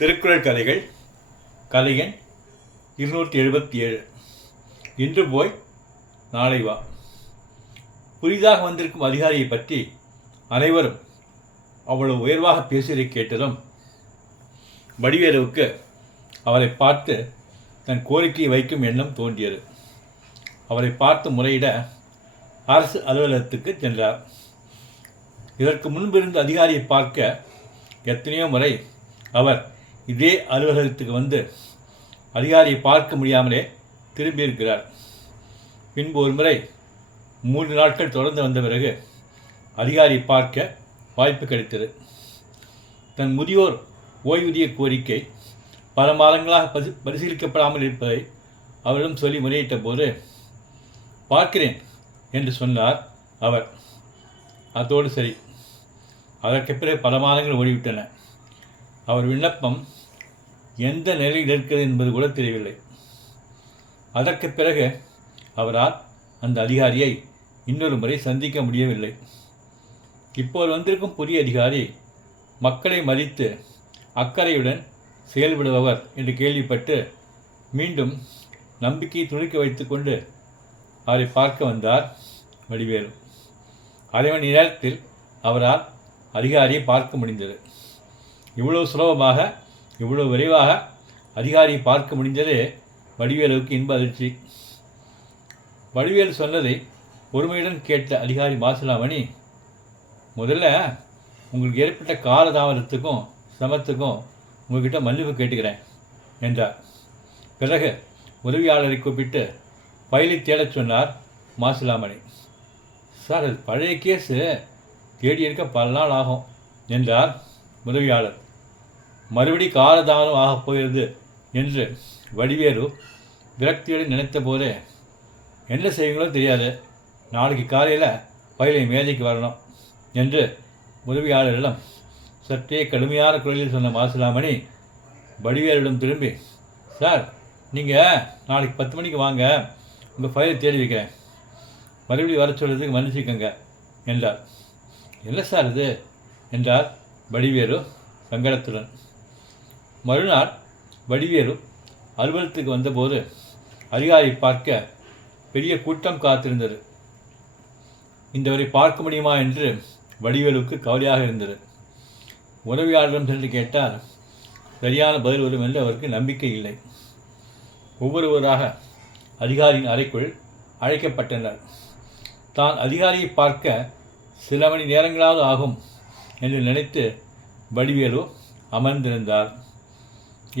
திருக்குறள் கதைகள் கதை எண் 277. இன்று போய் நாளை வா. புதிதாக வந்திருக்கும் அதிகாரியை பற்றி அனைவரும் அவ்வளவு உயர்வாக பேசியதை கேட்டதும் வடிவேலுவுக்கு அவரை பார்த்து தன் கோரிக்கையை வைக்கும் எண்ணம் தோன்றியது. அவரை பார்த்து முறையிட அரசு அலுவலகத்துக்கு சென்றார். இதற்கு முன்பிருந்த அதிகாரியை பார்க்க எத்தனையோ முறை அவர் இதே அலுவலகத்துக்கு வந்து அதிகாரியை பார்க்க முடியாமலே திரும்பியிருக்கிறார். பின்பு ஒரு முறை 3 நாட்கள் தொடர்ந்து வந்த பிறகு அதிகாரியை பார்க்க வாய்ப்பு கிடைத்தது. தன் முதியோர் ஓய்வூதிய கோரிக்கை பல மாதங்களாக பரிசீலிக்கப்படாமல் இருப்பதை அவரிடம் சொல்லி முறையிட்ட போது பார்க்கிறேன் என்று சொன்னார் அவர். அதோடு சரி. அதற்கு பிறகு பல மாதங்கள் ஓடிவிட்டன. அவர் விண்ணப்பம் எந்த நிலையில் இருக்கிறது என்பது கூட தெரியவில்லை. அதற்கு பிறகு அவரால் அந்த அதிகாரியை இன்னொரு முறை சந்திக்க முடியவில்லை. இப்போது வந்திருக்கும் புதிய அதிகாரி மக்களை மதித்து அக்கறையுடன் செயல்படுபவர் என்று கேள்விப்பட்டு மீண்டும் நம்பிக்கையை துணிக்க வைத்து கொண்டு அவரை பார்க்க வந்தார் வடிவேலு. அரை மணி நேரத்தில் அவரால் அதிகாரியை பார்க்க முடிந்தது. இவ்வளவு சுலபமாக இவ்வளவு விரைவாக அதிகாரியை பார்க்க முடிந்ததே வடிவேலுவுக்கு இன்ப அதிர்ச்சி. வடிவேலு சொன்னதை பொறுமையுடன் கேட்ட அதிகாரி மாசிலாமணி, முதல்ல உங்களுக்கு ஏற்பட்ட காலதாமதத்துக்கும் சிரமத்துக்கும் உங்கள்கிட்ட மன்னிப்பு கேட்டுக்கிறேன் என்றார். பிறகு உதவியாளரை கூப்பிட்டு ஃபைலை தேடச் சொன்னார் மாசிலாமணி. சார், அது பழைய கேஸு, தேடி எடுக்க பல நாள் ஆகும் என்றார் உதவியாளர். மறுபடி காலதாமதம் ஆகப் போகிறது என்று வடிவேலு விரக்தியோடு நினைத்த போதே, என்ன செய்வீங்களோ தெரியாது, நாளைக்கு காலையில் ஃபைலை மேஜைக்கு வரணும் என்று உதவியாளரிடம் சற்றே கடுமையான குரலில் சொன்ன மாசிலாமணி வடிவேலிடம் திரும்பி, சார், நீங்கள் நாளைக்கு 10 மணிக்கு வாங்க, உங்கள் ஃபைலை தேடி வைக்கிறேன், மறுபடியும் வர சொல்கிறதுக்கு மன்னிச்சுக்கங்க என்றார். என்ன சார் இது என்றார் வடிவேலு சங்கடத்துடன். மறுநாள் வடிவேலு அலுவலகத்துக்கு வந்தபோது அதிகாரியை பார்க்க பெரிய கூட்டம் காத்திருந்தது. இந்தவரை பார்க்க முடியுமா என்று வடிவேலுக்கு கவலையாக இருந்தது. உதவியாளரிடம் சென்று கேட்டால் சரியான பதில் வரும் என்று அவருக்கு நம்பிக்கை இல்லை. ஒவ்வொருவராக அதிகாரியின் அறைக்குள் அழைக்கப்பட்டனர். தான் அதிகாரியை பார்க்க சில மணி நேரங்களாவது ஆகும் என்று நினைத்து வடிவேலு அமர்ந்திருந்தார்.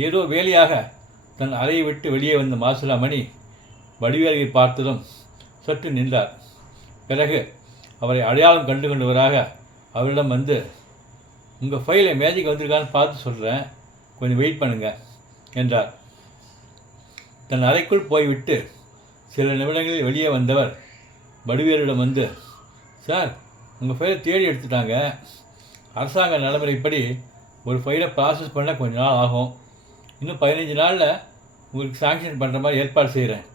ஏதோ வேலையாக தன் அறையை விட்டு வெளியே வந்த மாசிலாமணி வடிவேலுவை பார்த்ததும் சற்று நின்றார். பிறகு அவரை அடையாளம் கண்டு கொண்டவராக அவரிடம் வந்து, உங்கள் ஃபைலை மேஜைக்கு வந்திருக்கான்னு பார்த்து சொல்கிறேன், கொஞ்சம் வெயிட் பண்ணுங்க என்றார். தன் அறைக்குள் போய்விட்டு சில நிமிடங்களில் வெளியே வந்தவர் வடிவேலிடம் வந்து, சார், உங்கள் ஃபைலை தேடி எடுத்துட்டாங்க, அரசாங்க நடைமுறைப்படி ஒரு ஃபைலை ப்ராசஸ் பண்ண கொஞ்ச நாள் ஆகும், இன்னும் 15 நாளில் உங்களுக்கு சாங்ஷன் பண்ணுற மாதிரி ஏற்பாடு செய்கிறேன்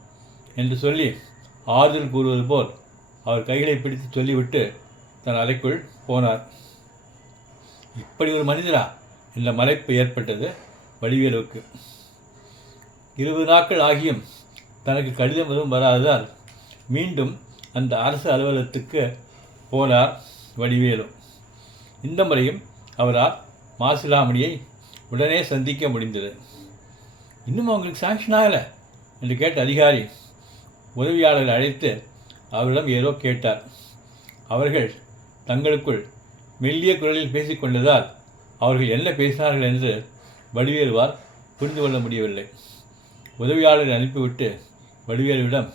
என்று சொல்லி ஆறுதல் கூறுவது போல் அவர் கைகளை பிடித்து சொல்லிவிட்டு தன் அறைக்குள் போனார். இப்படி ஒரு மனிதரா என்ற மலைப்பு ஏற்பட்டது வடிவேலுவுக்கு. 20 நாட்கள் ஆகியும் தனக்கு கடிதம் எதுவும் வராததால் மீண்டும் அந்த அரசு அலுவலகத்துக்கு போனார் வடிவேலு. இந்த முறையும் அவரால் மாசிலாமணியை உடனே சந்திக்க முடிந்தது. இன்னும் அவங்களுக்கு சாங்ஷன் ஆகலை என்று கேட்ட அதிகாரி உதவியாளரை அழைத்து அவரிடம் ஏதோ கேட்டார். அவர்கள் தங்களுக்குள் மெல்லிய குரலில் பேசிக்கொண்டதால் அவர்கள் என்ன பேசினார்கள் என்று வடிவேலுவால் புரிந்து கொள்ள முடியவில்லை. உதவியாளரை அனுப்பிவிட்டு வடிவேலுவிடம்,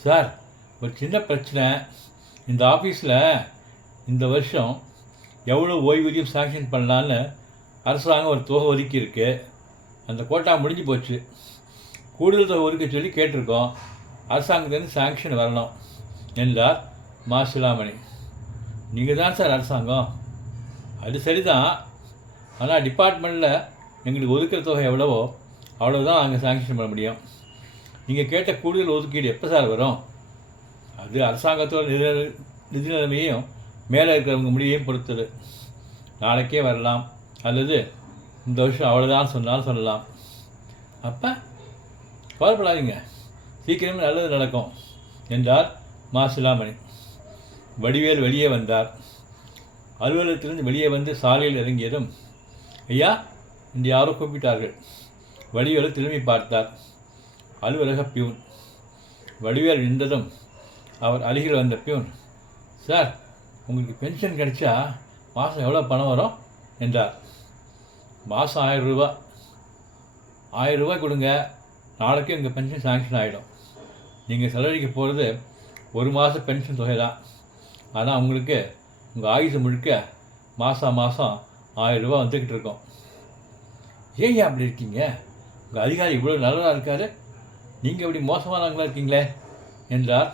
சார், ஒரு சின்ன பிரச்சனை, இந்த ஆஃபீஸில் இந்த வருஷம் எவ்வளோ ஓய்வூதியம் சாங்ஷன் பண்ணலான்னு அரசாங்கம் ஒரு தொகை ஒதுக்கியிருக்கு, அந்த கோட்டா முடிஞ்சு போச்சு, கூடுதல் தொகை ஒதுக்க சொல்லி கேட்டிருக்கோம், அரசாங்கத்திலேருந்து சாங்ஷன் வரணும் என்றார் மாசிலாமணி. நீங்கள் தான் சார் அரசாங்கம், அது சரிதான், ஆனால் டிபார்ட்மெண்ட்டில் எங்களுக்கு ஒதுக்கிற தொகை எவ்வளவோ அவ்வளோதான் நாங்கள் சாங்ஷன் பண்ண முடியும், நீங்கள் கேட்ட கூடுதல் ஒதுக்கீடு எப்போ சார் வரும், அது அரசாங்கத்தோட நிதி நிலைமையும் மேலே இருக்கிறவங்க முடிவையும் பொறுத்தது, நாளைக்கே வரலாம் அல்லது இந்த வருஷம் அவ்வளோதான் சொன்னாலும் சொல்லலாம். அப்போ கவலைப்படாதீங்க, சீக்கிரமே நல்லது நடக்கும் என்றார் மாசிலாமணி. வடிவேல் வெளியே வந்தார். அலுவலகத்திலிருந்து வெளியே வந்து சாலையில் இறங்கியதும், ஐயா இன்று யாரோ கூப்பிட்டார்கள். வடிவேல் திரும்பி பார்த்தார். அலுவலக பியூன். வடிவேல் நின்றதும் அவர் அருகில் வந்த பியூன், சார் உங்களுக்கு பென்ஷன் கிடைச்சா மாதம் எவ்வளோ பணம் வரும் என்றார். மாதம் 1000 ரூபா. 1000 ரூபாய் கொடுங்க, நாளைக்கு உங்கள் பென்ஷன் சாங்ஷன் ஆகிடும். நீங்கள் செலவழிக்க போகிறது ஒரு மாத பென்ஷன் தொகை தான். ஆனால் உங்களுக்கு உங்கள் ஆயுசு முழுக்க மாதம் 1000 ரூபா வந்துக்கிட்டு இருக்கோம். ஏன் அப்படி இருக்கீங்க? உங்கள் அதிகாரி இவ்வளோ நல்லதாக இருக்கார், நீங்கள் இப்படி மோசமானவங்களா இருக்கீங்களே என்றார்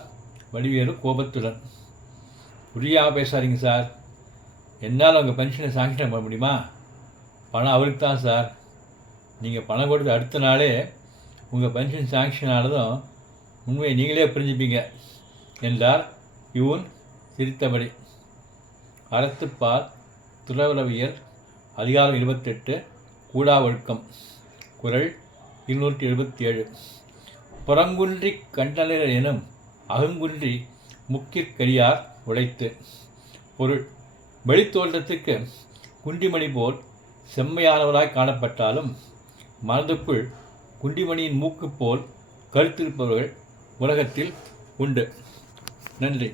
வடிவேலு கோபத்துடன். புரியாமல் பேசாதீங்க சார். என்னால் உங்கள் பென்ஷனை சாங்ஷன் பண்ண முடியுமா? பணம் அவருக்கு தான் சார். நீங்கள் பணம் கொடுத்து அடுத்த நாளே உங்கள் பென்ஷன் சாங்ஷன் ஆனதும் உண்மையை நீங்களே புரிஞ்சுப்பீங்க என்றார் யூன் சிரித்தபடி. அறத்துப்பால் துறவரவியல் அதிகாரம் 28 கூடா ஒழுக்கம். குறள் 277. புறங்குன்றி கண்டனர் எனும் அகங்குன்றி முக்கிற்கரியார் உழைத்து. பொருள்: வெளித்தோற்றத்துக்கு குண்டிமணி போல் செம்மையானவராய் காணப்பட்டாலும் மனதுக்குள் குண்டிமணியின் மூக்கு போல் கருத்திருப்பவர்கள் உலகத்தில் உண்டு. நன்றி.